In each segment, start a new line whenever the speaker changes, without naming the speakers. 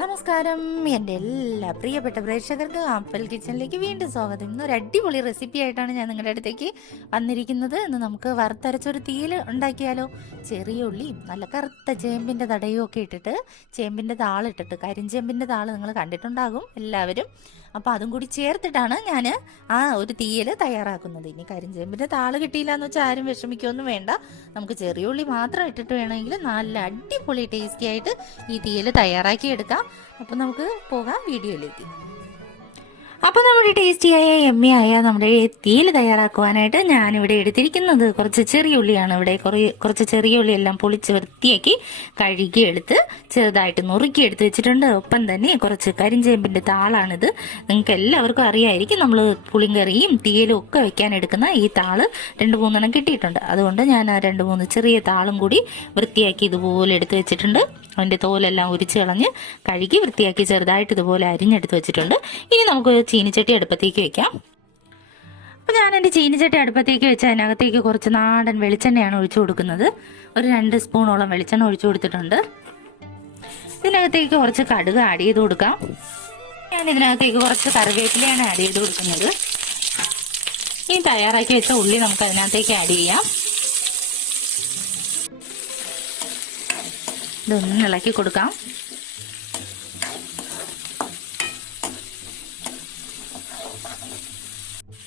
നമസ്കാരം. എന്റെ എല്ലാ പ്രിയപ്പെട്ട പ്രേക്ഷകർക്ക് ആപ്പിൾ കിച്ചണിലേക്ക് വീണ്ടും സ്വാഗതം. ഇന്ന് ഒരു അടിപൊളി റെസിപ്പി ആയിട്ടാണ് ഞാൻ നിങ്ങളുടെ അടുത്തേക്ക് വന്നിരിക്കുന്നത്. ഇന്ന് നമുക്ക് വറുത്തരച്ചൊരു തീയിൽ ഉണ്ടാക്കിയാലോ? ചെറിയ ഉള്ളിയും നല്ല കറുത്ത ചേമ്പിന്റെ തടയും ഒക്കെ ഇട്ടിട്ട് ചേമ്പിന്റെ താളിട്ടിട്ട് കരിഞ്ചേമ്പിന്റെ താൾ നിങ്ങൾ കണ്ടിട്ടുണ്ടാകും എല്ലാവരും. അപ്പോൾ അതും കൂടി ചേർത്തിട്ടാണ് ഞാൻ ആ ഒരു തീയൽ തയ്യാറാക്കുന്നത്. ഇനി കരിഞ്ചേമ്പിന്റെ താൾ കിട്ടിയില്ല എന്ന് വെച്ചാൽ ആരും വിഷമിക്കൊന്നും വേണ്ട. നമുക്ക് ചെറിയ ഉള്ളി മാത്രം ഇട്ടിട്ട് വേണമെങ്കിൽ നല്ല അടിപൊളി ടേസ്റ്റി ആയിട്ട് ഈ തീയൽ തയ്യാറാക്കി എടുക്കാം അപ്പോൾ നമുക്ക് പോകാം വീഡിയോയിലേക്ക്. അപ്പോൾ നമ്മുടെ ടേസ്റ്റിയായ എമ്മയായ നമ്മുടെ തീയിൽ തയ്യാറാക്കുവാനായിട്ട് ഞാനിവിടെ എടുത്തിരിക്കുന്നത് കുറച്ച് ചെറിയ ഉള്ളിയാണ്. ഇവിടെ കുറേ കുറച്ച് ചെറിയ ഉള്ളി എല്ലാം പൊളിച്ച് വൃത്തിയാക്കി കഴുകി എടുത്ത് ചെറുതായിട്ട് നുറുക്കി എടുത്ത് വെച്ചിട്ടുണ്ട്. ഒപ്പം തന്നെ കുറച്ച് കരിഞ്ചേമ്പിന്റെ താളാണിത്. നിങ്ങൾക്ക് എല്ലാവർക്കും അറിയായിരിക്കും നമ്മൾ പുളിങ്കറിയും തീയലും ഒക്കെ വെക്കാൻ എടുക്കുന്ന ഈ താൾ രണ്ട് മൂന്നെണ്ണം കിട്ടിയിട്ടുണ്ട്. അതുകൊണ്ട് ഞാൻ ആ രണ്ട് മൂന്ന് ചെറിയ താളും കൂടി വൃത്തിയാക്കി ഇതുപോലെ എടുത്ത് വെച്ചിട്ടുണ്ട്. അതിന്റെ തോലെല്ലാം ഉരിച്ച് കളഞ്ഞ് കഴുകി വൃത്തിയാക്കി ചെറുതായിട്ട് ഇതുപോലെ അരിഞ്ഞെടുത്ത് വെച്ചിട്ടുണ്ട്. ഇനി നമുക്ക് ചീനിച്ചട്ടി അടുപ്പത്തേക്ക് വെക്കാം. അപ്പോൾ ഞാൻ എന്റെ ചീനിച്ചട്ടി അടുപ്പത്തേക്ക് വെച്ച് അതിനകത്തേക്ക് കുറച്ച് നാടൻ വെളിച്ചെണ്ണയാണ് ഒഴിച്ചു കൊടുക്കുന്നത്. ഒരു രണ്ട് സ്പൂണോളം വെളിച്ചെണ്ണ ഒഴിച്ചു കൊടുത്തിട്ടുണ്ട്. ഇതിനകത്തേക്ക് കുറച്ച് കടുക് ആഡ് ചെയ്ത് കൊടുക്കാം. ഞാൻ ഇതിനകത്തേക്ക് കുറച്ച് കറിവേപ്പിലയാണ് ആഡ് ചെയ്ത് കൊടുക്കുന്നത്. ഈ തയ്യാറാക്കി വെച്ച ഉള്ളി നമുക്ക് അതിനകത്തേക്ക് ആഡ് ചെയ്യാം. ഇതൊന്ന് ഇളക്കി കൊടുക്കാം.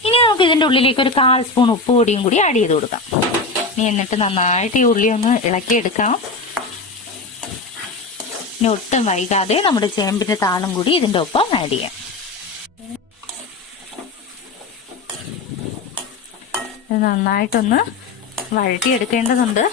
ഇനി നമുക്ക് ഇതിന്റെ ഉള്ളിലേക്ക് ഒരു കാൽ സ്പൂൺ ഉപ്പ് പൊടിയും കൂടി ആഡ് ചെയ്ത് കൊടുക്കാം. ഇനി എന്നിട്ട് നന്നായിട്ട് ഈ ഉള്ളി ഒന്ന് ഇളക്കിയെടുക്കാം. ഇനി ഒട്ടും വൈകാതെ നമ്മുടെ ചേമ്പിന്റെ താളും കൂടി ഇതിന്റെ ഒപ്പം ആഡ് ചെയ്യാം. നന്നായിട്ടൊന്ന് വഴറ്റിയെടുക്കേണ്ടതുണ്ട്.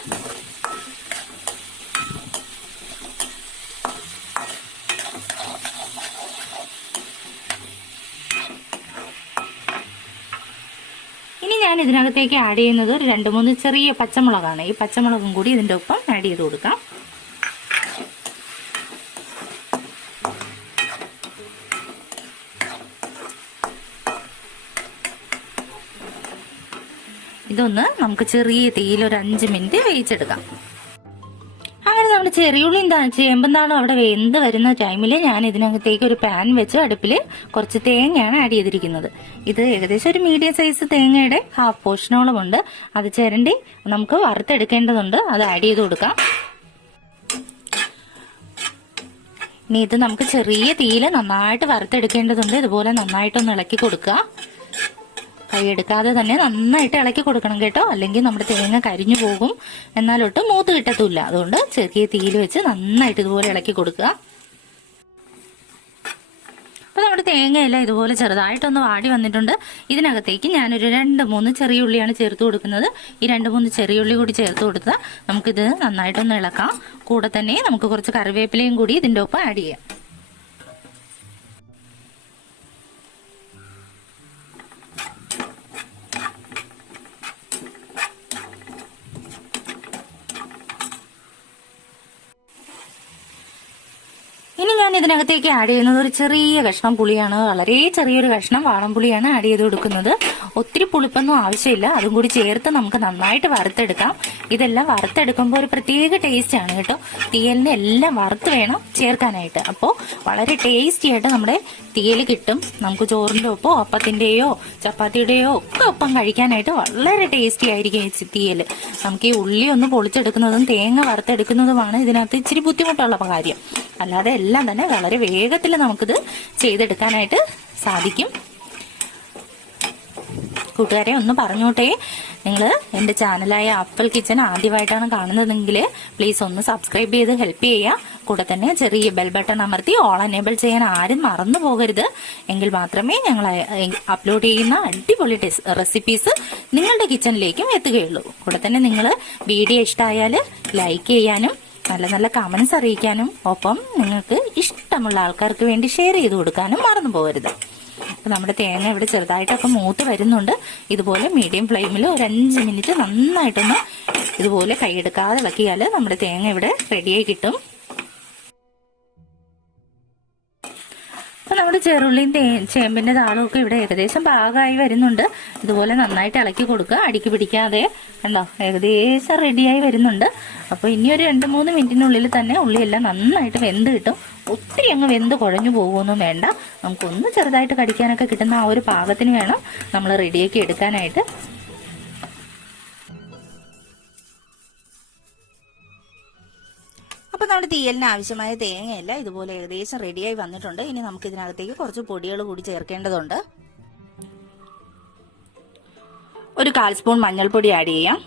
ഞാൻ ഇതിനകത്തേക്ക് ആഡ് ചെയ്യുന്നത്. ഒരു രണ്ട് മൂന്ന് ചെറിയ പച്ചമുളകാണ്. ഈ പച്ചമുളകും കൂടി ഇതിന്റെ ഒപ്പം ആഡ് ചെയ്ത് കൊടുക്കാം. ഇതൊന്ന് നമുക്ക് ചെറിയ തീയിൽ ഒരു അഞ്ച് മിനിറ്റ് വേവിച്ചെടുക്കാം. ചെറിയുള്ളി എന്താ? ചേമ്പെന്താണോ അവിടെ വെന്ത് വരുന്ന ടൈമിൽ ഞാൻ ഇതിനകത്തേക്ക് ഒരു പാൻ വെച്ച് അടുപ്പിൽ കുറച്ച് തേങ്ങയാണ് ആഡ് ചെയ്തിരിക്കുന്നത്. ഇത് ഏകദേശം ഒരു മീഡിയം സൈസ് തേങ്ങയുടെ ഹാഫ് പോർഷനോളം ഉണ്ട് അത് ചിരണ്ടി നമുക്ക് വറുത്തെടുക്കേണ്ടതുണ്ട്. അത് ആഡ് ചെയ്ത് കൊടുക്കാം. ഇനി ഇത് നമുക്ക് ചെറിയ തീയിൽ നന്നായിട്ട് വറുത്തെടുക്കേണ്ടതുണ്ട്. ഇതുപോലെ നന്നായിട്ടൊന്ന് ഇളക്കി കൊടുക്കുക. കൈയെടുക്കാതെ തന്നെ നന്നായിട്ട് ഇളക്കി കൊടുക്കണം കേട്ടോ. അല്ലെങ്കിൽ നമ്മുടെ തേങ്ങ കരിഞ്ഞു പോകും. എന്നാലൊട്ട് മൂത്ത് കിട്ടത്തില്ല. അതുകൊണ്ട് ചെറിയ തീയിൽ വെച്ച് നന്നായിട്ട് ഇതുപോലെ ഇളക്കി കൊടുക്കുക. അപ്പോൾ നമ്മുടെ തേങ്ങയെല്ലാം ഇതുപോലെ ചെറുതായിട്ടൊന്ന് വാടി വന്നിട്ടുണ്ട്. ഇതിനകത്തേക്ക് ഞാനൊരു രണ്ട് മൂന്ന് ചെറിയ ഉള്ളിയാണ് ചേർത്ത് കൊടുക്കുന്നത്. ഈ രണ്ട് മൂന്ന് ചെറിയ ഉള്ളി കൂടി ചേർത്ത് കൊടുത്താൽ നമുക്കിത് നന്നായിട്ടൊന്ന് ഇളക്കാം. കൂടെ തന്നെ നമുക്ക് കുറച്ച് കറിവേപ്പിലയും കൂടി ഇതിന്റെ ഒപ്പം ആഡ് ചെയ്യാം ഇനി ഞാൻ ഇതിനകത്തേക്ക് ആഡ് ചെയ്യുന്നത് ഒരു ചെറിയ കഷ്ണം പുളിയാണ്. വളരെ ചെറിയൊരു കഷ്ണം വാളംപുളിയാണ് ആഡ് ചെയ്ത് കൊടുക്കുന്നത്. ഒത്തിരി പുളിപ്പൊന്നും ആവശ്യമില്ല. അതും കൂടി ചേർത്ത് നമുക്ക് നന്നായിട്ട് വറുത്തെടുക്കാം. ഇതെല്ലാം വറുത്തെടുക്കുമ്പോൾ ഒരു പ്രത്യേക ടേസ്റ്റ് ആണ് കേട്ടോ. തീയലിന് എല്ലാം വറുത്ത് വേണം ചേർക്കാനായിട്ട്. അപ്പോൾ വളരെ ടേസ്റ്റി ആയിട്ട് നമ്മുടെ തീയൽ കിട്ടും. നമുക്ക് ചോറിന്റെ ഒപ്പോ അപ്പത്തിന്റെയോ ചപ്പാത്തിയുടെയോ ഒക്കെ ഒപ്പം കഴിക്കാനായിട്ട് വളരെ ടേസ്റ്റി ആയിരിക്കും ഈ തീയൽ നമുക്ക് ഈ ഉള്ളി ഒന്ന് പൊളിച്ചെടുക്കുന്നതും തേങ്ങ വറുത്തെടുക്കുന്നതുമാണ് ഇതിനകത്ത് ഇച്ചിരി ബുദ്ധിമുട്ടുള്ള കാര്യം. അല്ലാതെ എല്ലാം വളരെ വേഗത്തിൽ നമുക്കിത് ചെയ്തെടുക്കാനായിട്ട് സാധിക്കും. കൂട്ടുകാരെ ഒന്ന് പറഞ്ഞോട്ടെ. നിങ്ങൾ എന്റെ ചാനലായ ആപ്പിൾ കിച്ചൺ ആദ്യമായിട്ടാണ് കാണുന്നതെങ്കിൽ പ്ലീസ് ഒന്ന് സബ്സ്ക്രൈബ് ചെയ്ത് ഹെൽപ്പ് ചെയ്യുക. കൂടെ തന്നെ ചെറിയ ബെൽ ബട്ടൺ അമർത്തി ഓൾ എനേബിൾ ചെയ്യാൻ ആരും മറന്നു പോകരുത്. എങ്കിൽ മാത്രമേ ഞങ്ങൾ അപ്ലോഡ് ചെയ്യുന്ന അടിപൊളി റെസിപ്പീസ് നിങ്ങളുടെ കിച്ചണിലേക്കും എത്തുകയുള്ളൂ. കൂടെ തന്നെ നിങ്ങൾ വീഡിയോ ഇഷ്ടമായാൽ ലൈക്ക് ചെയ്യാനും നല്ല നല്ല കമൻസ് അറിയിക്കാനും ഒപ്പം നിങ്ങൾക്ക് ഇഷ്ടമുള്ള ആൾക്കാർക്ക് വേണ്ടി ഷെയർ ചെയ്ത് കൊടുക്കാനും മറന്നു പോകരുത്. അപ്പം നമ്മുടെ തേങ്ങ ഇവിടെ ചെറുതായിട്ടൊക്കെ മൂത്ത് വരുന്നുണ്ട്. ഇതുപോലെ മീഡിയം ഫ്ലെയിമിൽ ഒരു അഞ്ച് മിനിറ്റ് നന്നായിട്ടൊന്ന് ഇതുപോലെ കൈയെടുക്കാതെ ഇളക്കിയാൽ നമ്മുടെ തേങ്ങ ഇവിടെ റെഡിയായി കിട്ടും. അപ്പം നമ്മുടെ ചെറുള്ളിയും തേ ചേമ്പിന്റെ താളുമൊക്കെ ഇവിടെ ഏകദേശം പാകമായി വരുന്നുണ്ട്. ഇതുപോലെ നന്നായിട്ട് ഇളക്കി കൊടുക്കുക. അടിക്ക് പിടിക്കാതെ കണ്ടോ ഏകദേശം റെഡിയായി വരുന്നുണ്ട്. അപ്പോൾ ഇനി ഒരു രണ്ട് മൂന്ന് മിനിറ്റിനുള്ളിൽ തന്നെ ഉള്ളിയെല്ലാം നന്നായിട്ട് വെന്ത് കിട്ടും. ഒത്തിരി അങ്ങ് വെന്ത് കുഴഞ്ഞു പോകുമൊന്നും വേണ്ട. നമുക്കൊന്ന് ചെറുതായിട്ട് കടിക്കാനൊക്കെ കിട്ടുന്ന ആ ഒരു പാകത്തിന് വേണം നമ്മൾ റെഡിയാക്കി എടുക്കാനായിട്ട്. അപ്പോൾ നമ്മുടെ തീയലിന് ആവശ്യമായ തേങ്ങയല്ല ഇതുപോലെ ഏകദേശം റെഡിയായി വന്നിട്ടുണ്ട്. ഇനി നമുക്ക് ഇതിനകത്തേക്ക് കുറച്ച് പൊടികൾ കൂടി ചേർക്കേണ്ടതുണ്ട്. ഒരു കാൽ സ്പൂൺ മഞ്ഞൾപ്പൊടി ആഡ് ചെയ്യാം.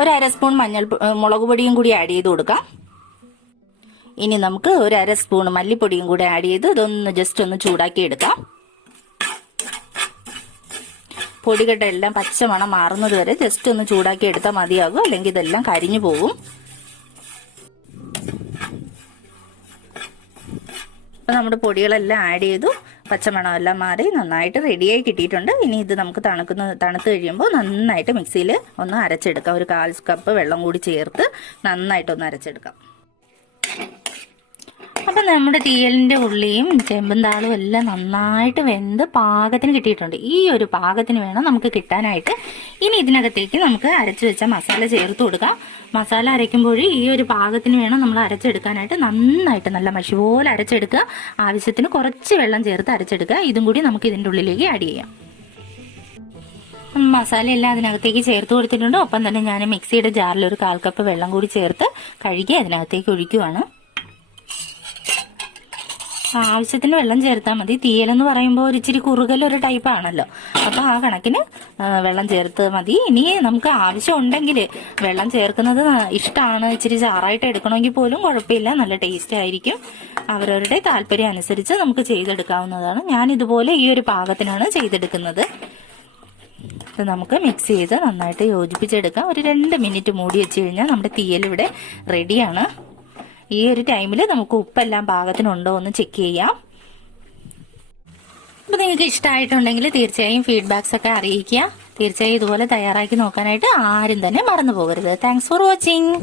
ഒരു അര സ്പൂൺ മഞ്ഞൾ മുളക് പൊടിയും കൂടി ആഡ് ചെയ്ത് കൊടുക്കാം. ഇനി നമുക്ക് ഒരു അര സ്പൂൺ മല്ലിപ്പൊടിയും കൂടി ആഡ് ചെയ്ത് ഇതൊന്ന് ജസ്റ്റ് ഒന്ന് ചൂടാക്കി എടുക്കാം. പൊടികട്ട എല്ലാം പച്ചമണം മാറുന്നത് വരെ ജസ്റ്റ് ഒന്ന് ചൂടാക്കി എടുത്താൽ മതിയാകും. അല്ലെങ്കിൽ ഇതെല്ലാം കരിഞ്ഞു പോകും. അപ്പോൾ നമ്മുടെ പൊടികളെല്ലാം ആഡ് ചെയ്തു. പച്ചമണം എല്ലാം മാറി നന്നായിട്ട് റെഡിയായി കിട്ടിയിട്ടുണ്ട്. ഇനി ഇത് നമുക്ക് തണുക്കുന്ന തണുത്ത് കഴിയുമ്പോൾ നന്നായിട്ട് മിക്സിയിൽ ഒന്ന് അരച്ചെടുക്കാം. ഒരു കാൽ കപ്പ് വെള്ളം കൂടി ചേർത്ത് നന്നായിട്ടൊന്ന് അരച്ചെടുക്കാം. അപ്പം നമ്മുടെ തീയലിന്റെ ഉള്ളിയും ചെമ്പും താളും എല്ലാം നന്നായിട്ട് വെന്ത് പാകത്തിന് കിട്ടിയിട്ടുണ്ട്. ഈ ഒരു പാകത്തിന് വേണം നമുക്ക് കിട്ടാനായിട്ട്. ഇനി ഇതിനകത്തേക്ക് നമുക്ക് അരച്ചു വെച്ച മസാല ചേർത്ത് കൊടുക്കാം. മസാല അരയ്ക്കുമ്പോൾ ഈ ഒരു പാകത്തിന് വേണം നമ്മൾ അരച്ചെടുക്കാനായിട്ട്. നന്നായിട്ട് നല്ല മഷി പോലെ അരച്ചെടുക്കുക. ആവശ്യത്തിന് കുറച്ച് വെള്ളം ചേർത്ത് അരച്ചെടുക്കുക. ഇതും കൂടി നമുക്ക് ഇതിന്റെ ഉള്ളിലേക്ക് ആഡ് ചെയ്യാം. മസാല എല്ലാം അതിനകത്തേക്ക് ചേർത്ത് കൊടുത്തിട്ടുണ്ട്. ഒപ്പം തന്നെ ഞാൻ മിക്സിയുടെ ജാറിൽ ഒരു കാൽ കപ്പ് വെള്ളം കൂടി ചേർത്ത് കഴുകി അതിനകത്തേക്ക് ഒഴിക്കുവാണ്. ആവശ്യത്തിന് വെള്ളം ചേർത്താൽ മതി. തീയലെന്ന് പറയുമ്പോൾ ഒരു ഇച്ചിരി കുറുകൽ ഒരു ടൈപ്പ് ആണല്ലോ. അപ്പോൾ ആ കണക്കിന് വെള്ളം ചേർത്ത് മതി. ഇനി നമുക്ക് ആവശ്യം ഉണ്ടെങ്കിൽ വെള്ളം ചേർക്കുന്നത് ഇഷ്ടമാണ് ഇച്ചിരി ചാറായിട്ട് എടുക്കണമെങ്കിൽ പോലും കുഴപ്പമില്ല. നല്ല ടേസ്റ്റ് ആയിരിക്കും. അവരവരുടെ താല്പര്യം അനുസരിച്ച് നമുക്ക് ചെയ്തെടുക്കാവുന്നതാണ്. ഞാൻ ഇതുപോലെ ഈ ഒരു പാകത്തിനാണ് ചെയ്തെടുക്കുന്നത്. ഇത് നമുക്ക് മിക്സ് ചെയ്ത് നന്നായിട്ട് യോജിപ്പിച്ചെടുക്കാം. ഒരു രണ്ട് മിനിറ്റ് മൂടി വെച്ച് കഴിഞ്ഞാൽ നമ്മുടെ തീയൽ ഇവിടെ റെഡിയാണ് ഈ ഒരു ടൈമിൽ നമുക്ക് ഉപ്പെല്ലാം പാകത്തിനുണ്ടോ എന്ന് ചെക്ക് ചെയ്യാം. അപ്പോൾ നിങ്ങൾക്ക് ഇഷ്ടമായിട്ടുണ്ടെങ്കിൽ തീർച്ചയായും ഫീഡ്ബാക്സ് ഒക്കെ അറിയിക്കുക. തീർച്ചയായും ഇതുപോലെ തയ്യാറാക്കി നോക്കാനായിട്ട് ആരും തന്നെ മറന്നു പോകരുത്. Thanks for watching